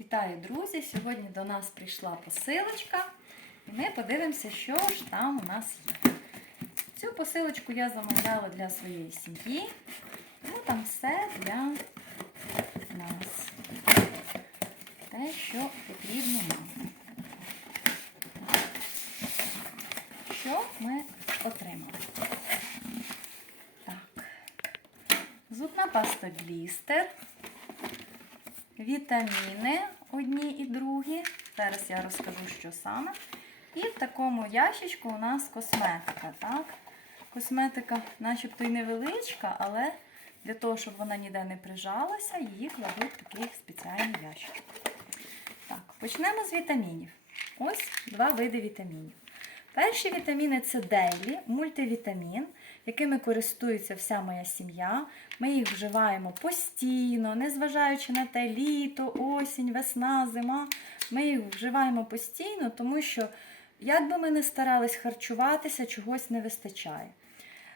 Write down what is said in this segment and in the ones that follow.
Вітаю, друзі! Сьогодні до нас прийшла посилочка, і ми подивимося, що ж там у нас є. Цю посилочку я замовляла для своєї сім'ї, тому там все для нас. Те, що потрібно нам. Що ми отримали? Так. Зубна паста Глістер. Вітаміни одні і другі. Зараз я розкажу, що саме. І в такому ящичку у нас косметика. так? Косметика начебто й невеличка, але для того, щоб вона ніде не прижалася, її кладуть в такий спеціальний ящик. Так, почнемо з вітамінів. Ось два види вітамінів. Перші вітаміни це Дейлі, мультивітамін, якими користується вся моя сім'я. Ми їх вживаємо постійно, незважаючи на те, літо, осінь, весна, зима. Ми їх вживаємо постійно, тому що, як би ми не старались харчуватися, чогось не вистачає.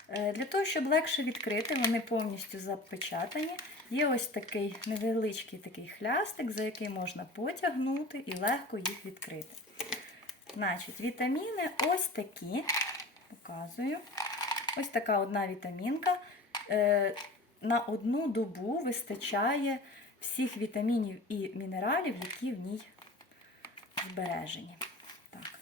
Е, Для того, щоб легше відкрити, вони повністю запечатані. Є ось такий невеличкий такий хлястик, за який можна потягнути і легко їх відкрити. Значить, вітаміни ось такі. Показую. Ось така одна вітамінка. Е, На одну добу вистачає всіх вітамінів і мінералів, які в ній збережені. Так.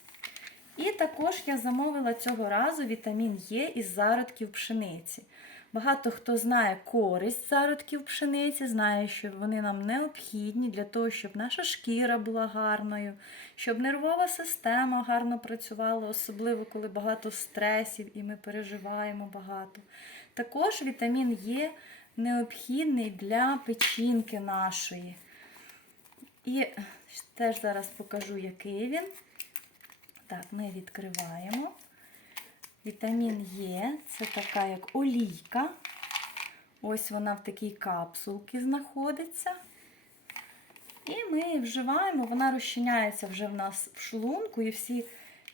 І також я замовила цього разу вітамін Е із зародків пшениці. Багато хто знає користь зародків пшениці, знає, що вони нам необхідні для того, щоб наша шкіра була гарною, щоб нервова система гарно працювала, особливо коли багато стресів і ми переживаємо багато. Також вітамін Е необхідний для печінки нашої. І теж зараз покажу, який він. Так, ми відкриваємо. Вітамін Е це така як олійка. Ось вона в такій капсулці знаходиться. І ми її вживаємо, вона розчиняється вже в нас в шлунку, і всі,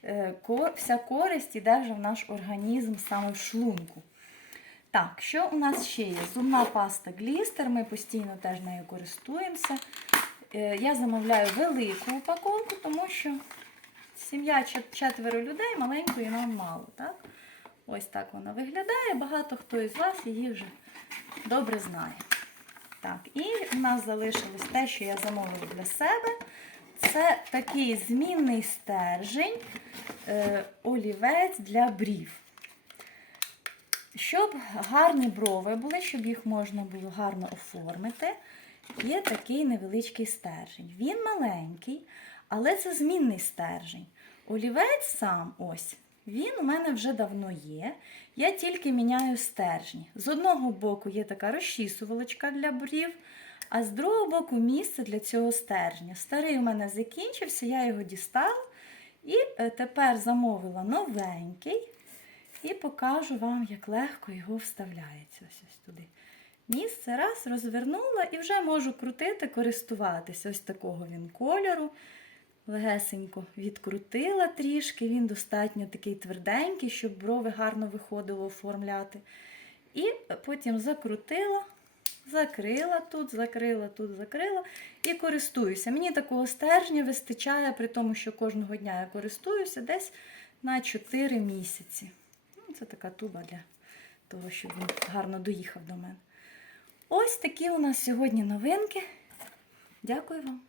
е, вся користь йде вже в наш організм саме в шлунку. Так, що у нас ще є? Зубна паста Глістер, ми постійно теж нею користуємося. Е, Я замовляю велику упаковку, тому що сім'я четверо людей, маленької нам мало. Так? Ось так вона виглядає. Багато хто із вас її вже добре знає. Так, і в нас залишилось те, що я замовила для себе. Це такий змінний стержень, е, олівець для брів. Щоб гарні брови були, щоб їх можна було гарно оформити, є такий невеличкий стержень. Він маленький, але це змінний стержень. Олівець сам ось, він у мене вже давно є. Я тільки міняю стержні. З одного боку є така розчісувалочка для брів, а з другого боку місце для цього стержня. Старий у мене закінчився, я його дістала і е, тепер замовила новенький. І покажу вам, як легко його вставляється ось, ось туди. Місце раз розвернула і вже можу крутити, користуватися. Ось такого він кольору. Легесенько відкрутила трішки, він достатньо такий тверденький, щоб брови гарно виходило оформляти. І потім закрутила, закрила тут, закрила тут, закрила і користуюся. Мені такого стержня вистачає, при тому, що кожного дня я користуюся десь на 4 місяці. Ну, Це така туба для того, щоб він гарно доїхав до мене. Ось такі у нас сьогодні новинки. Дякую вам.